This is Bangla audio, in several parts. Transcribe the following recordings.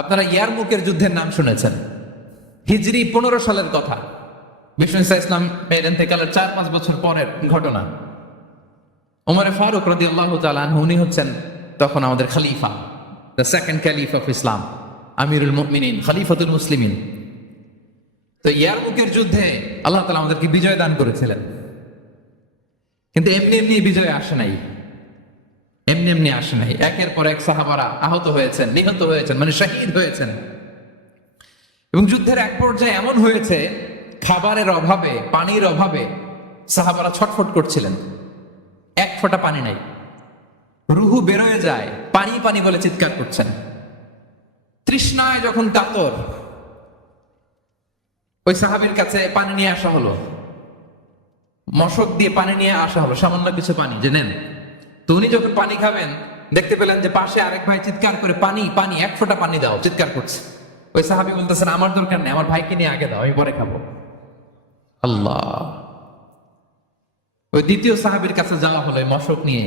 আপনারা ইয়ারমুকের যুদ্ধের নাম শুনেছেন, হিজরি 15 সালের কথা। বিষ্ণু ইসলাম এর ইন্তেকালের 4-5 বছর পরের ঘটনা। ওমর ফারুক রাদিয়াল্লাহু তাআলা আনহু, উনি হচ্ছেন তখন আমাদের খলিফা, the second caliph of Islam, আমিরুল মুমিনিন, খলিফাতুল মুসলিমিন। তো ইয়ারমুকের যুদ্ধে আল্লাহ তাআলা আমাদেরকে বিজয় দান করেছিলেন, কিন্তু এমনি এমনি বিজয় আসে নাই, এমনি এমনি আসে নাই। একের পর এক সাহাবারা আহত হয়েছেন, নিহত হয়েছেন, মানে শহীদ হয়েছেন। এবং যুদ্ধের এক পর্যায়ে এমন হয়েছে, খাবারের অভাবে, পানির অভাবে সাহাবারা ছটফট করছিলেন, এক ফোঁটা পানি নাই, রুহু বেরোয় যায়, পানি পানি বলে চিৎকার করছেন। তৃষ্ণায় যখন কাতর, ওই সাহাবীর কাছে পানি নিয়ে আসা হলো, মশক দিয়ে পানি নিয়ে আসা হলো, সামান্য কিছু পানি যে নেন। তো উনি যখন পানি খাবেন, দেখতে পেলেন যে পাশে আরেক ভাই চিৎকার করে পানি পানি, এক ফোঁটা পানি দাও, চিৎকার করছে। ওই সাহাবী বলতেছেন, আমার দরকার নেই, আমার ভাইকে নিয়ে আগে দাও, আমি পরে খাবো। আল্লাহ! ওই দ্বিতীয় সাহাবীর কাছে যাওয়া হলো এই মশক নিয়ে,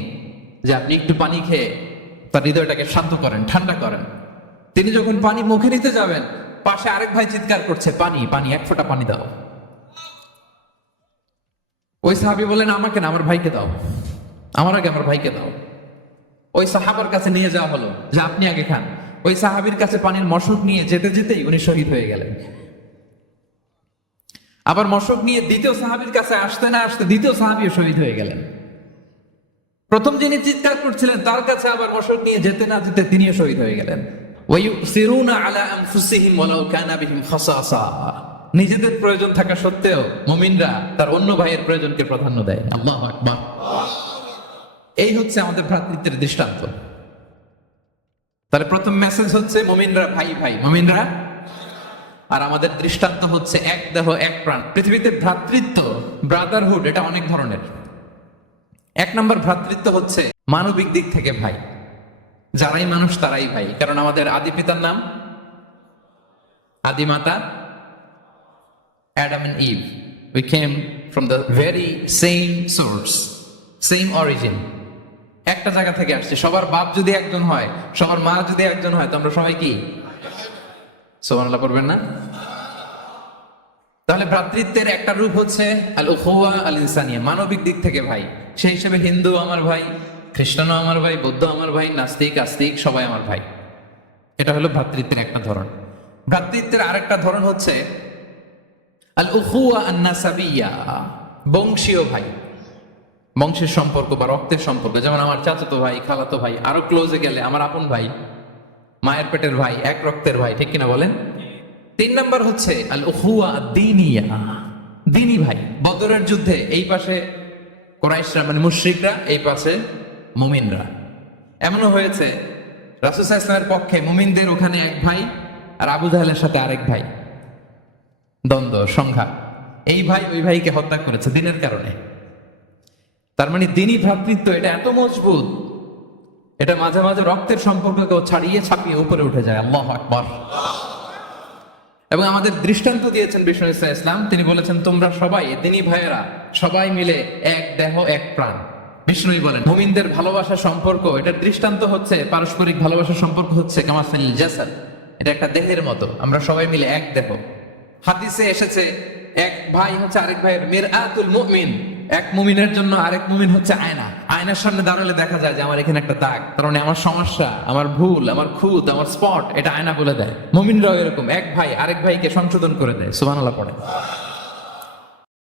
যে আপনি একটু পানি খেয়ে তার হৃদয়টাকে শান্ত করেন, ঠান্ডা করেন। তিনি যখন পানি মুখে নিতে যাবেন, পাশে আরেক ভাই চিৎকার করছে, পানি পানি, এক ফোঁটা পানি দাও। ওই সাহাবী বললেন, আমাকে না, আমার ভাইকে দাও, আমার আগে আমার ভাইকে দাও। ওই সাহাবার কাছে নিয়ে যাওয়া হলো যে আপনি আগে খান। ওই সাহাবীর কাছে পানির মশক নিয়ে যেতে যেতেই উনি শহীদ হয়ে গেলেন। আবার মশক নিয়ে দ্বিতীয় সাহাবীর কাছে আসতে না আসতে দ্বিতীয় সাহাবীও শহীদ হয়ে গেলেন। প্রথম যিনি চিৎকার করছিলেন তার কাছে আবার মশক নিয়ে যেতে না যেতে তিনিও শহীদ হয়ে গেলেন। ওয়ায়ুসিরুনা আলা আনফুসিহিম ওয়ালাউ কানা বিহিম খাসাসা। নিজেদের প্রয়োজন থাকা সত্ত্বেও মুমিনরা তার অন্য ভাইয়ের প্রয়োজনকে প্রাধান্য দেয়। আল্লাহু আকবার। এই হচ্ছে আমাদের ভ্রাতৃত্বের দৃষ্টান্ত। তাহলে প্রথম মেসেজ হচ্ছে মুমিনরা ভাই ভাই, মুমিনরা। আর আমাদের দৃষ্টান্ত হচ্ছে এক দেহ এক প্রাণ। পৃথিবীতে ভ্রাতৃত্ব, ব্রাদারহুড, এটা অনেক ধরনের। এক নম্বর ভ্রাতৃত্ব হচ্ছে মানবিক দিক থেকে ভাই, যারাই মানুষ তারাই ভাই। কারণ আমাদের আদি পিতার নাম, আদি মাতা Adam and Eve. We came from the very same source, same origin. একটা জায়গা থেকে আসছে। সবার বাপ যদি একজন হয়, সবার মা যদি একজন হয়, তো আমরা সবাই কি সুবহানাল্লাহ পড়বেন না? তাহলে ভ্রাতৃত্বের একটা রূপ হচ্ছে আল উখুওয়া আল ইনসানিয়া, মানবিক দিক থেকে ভাই। সেই হিসেবে হিন্দু আমার ভাই, খ্রিস্টানও আমার ভাই, বৌদ্ধ আমার ভাই, নাস্তিক আস্তিক সবাই আমার ভাই। এটা হলো ভ্রাতৃত্বের একটা ধরন। ভ্রাতৃত্বের আরেকটা ধরন হচ্ছে আল উখুওয়া আন নাসাবিয়া, বংশীয় ভাই, বংশের সম্পর্ক বা রক্তের সম্পর্ক। যেমন আমার চাচাতো ভাই, খালাতো ভাই, আরো ক্লোজে গেলে আমার আপন ভাই, মায়ের পেটের ভাই, এক রক্তের ভাই, ঠিক কিনা বলেন? 3 নাম্বার হচ্ছে আল উখুওয়া আদ-দীনিয়া, দ্বীনি ভাই। বদরের যুদ্ধে এই পাশে কুরাইশরা মানে মুশরিকরা, এই পাশে মুমিনরা। এমনও হয়েছে রাসূল সাল্লাল্লাহু আলাইহি ওয়াসাল্লামের পক্ষে মুমিনদের ওখানে এক ভাই, আর আবু জাহেলের সাথে আরেক ভাই, দ্বন্দ্ব, সংঘাত। এই ভাই ওই ভাইকে হত্যা করেছে দ্বীনের কারণে। তার মানে দ্বীনি ভ্রাতৃত্ব এটা এত মজবুত, এটা মাঝে মাঝে রক্তের সম্পর্ককেও ছাড়িয়ে ছাপিয়ে উপরে উঠে যায়। আল্লাহু আকবার। এবং আমাদের দৃষ্টান্ত দিয়েছেন বিষ্ণু ইসলাম। তিনি বলেছেন, তোমরা সবাই দ্বীনি ভাইয়েরা, সবাই মিলে এক দেহ এক প্রাণ। বিষ্ণুই বলেন মুমিনদের ভালোবাসার সম্পর্ক, এটার দৃষ্টান্ত হচ্ছে পারস্পরিক ভালোবাসার সম্পর্ক হচ্ছে কামাসানিল জাসাদ, এটা একটা দেহের মতো, আমরা সবাই মিলে এক দেহ। হাদিসে এসেছে এক ভাই হচ্ছে আরেক ভাইয়ের মিরআতুল মুমিন, এক মুমিনের জন্য আরেক মুমিন হচ্ছে আয়না। আয়নার সামনে দাঁড়ালে দেখা যায় যে আমার এখানে একটা দাগ, তার মানে আমার সমস্যা, আমার ভুল, আমার খুঁত, আমার স্পট, এটা আয়না বলে দেয়। মুমিনরাও এরকম, এক ভাই আরেক ভাইকে সংশোধন করে দেয়। সুবহানাল্লাহ পড়ে।